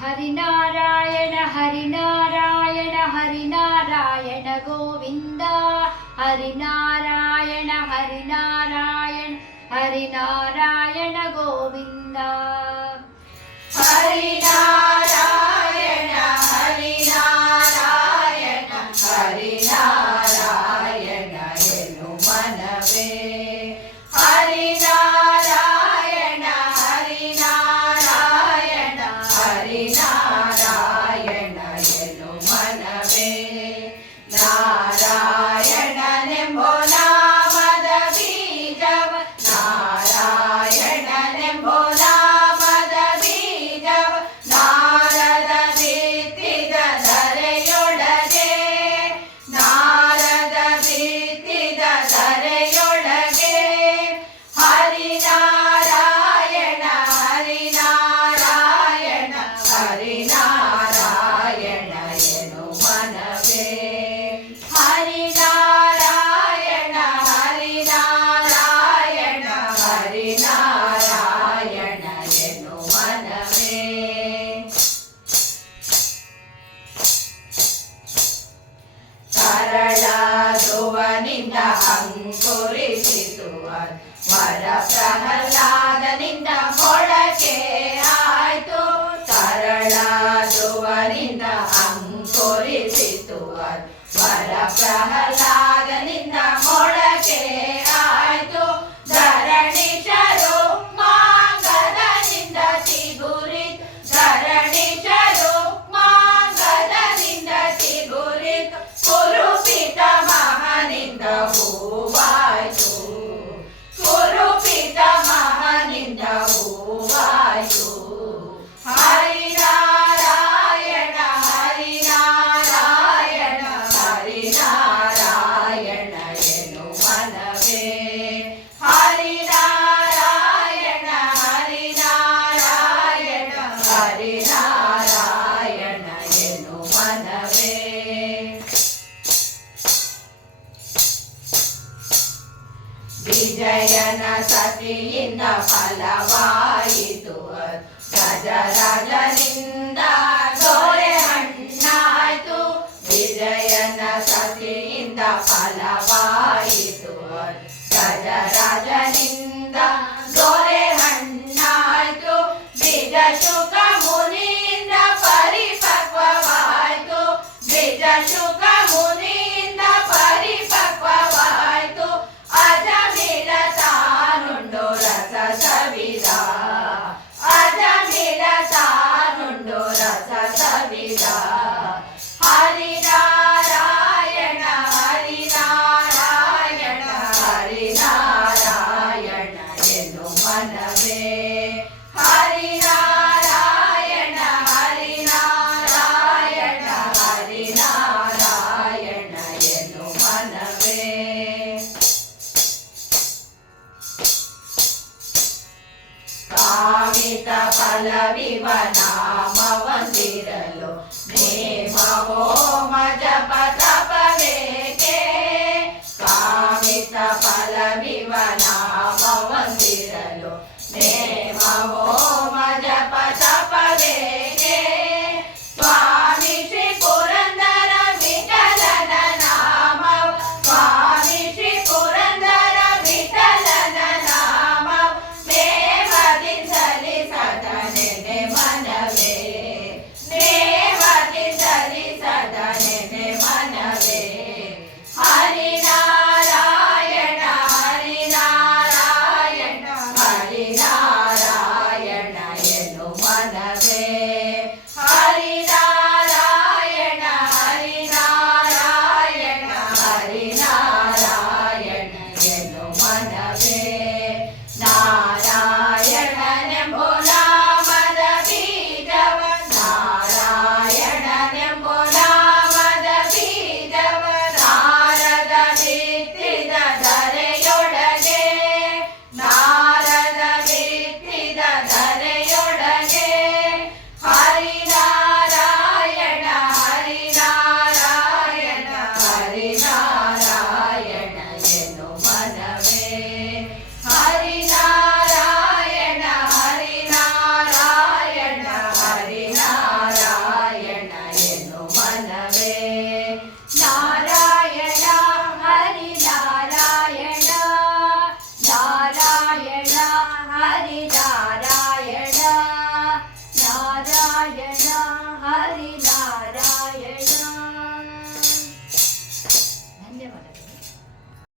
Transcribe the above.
హరినారాయణ హరినారాయణ హరినారాయణ గోవింద. హరినారాయణ హరినారాయణ హరినారాయణ గోవిందా. ದಾಹಂ ತೋರಿಸಿತು ವರ ಪ್ರಹ್ಲಾದ ವಿಜಯನ ಸತಿಯಿಂದ ಫಲವಾಯಿತು ರಾಜ ರಾಜನಿಂದ மனவே ஹரிநாராயண ஹரிநாராயண ஹரிநாராயண என்னு மனவே காமித பல விவன Yeah.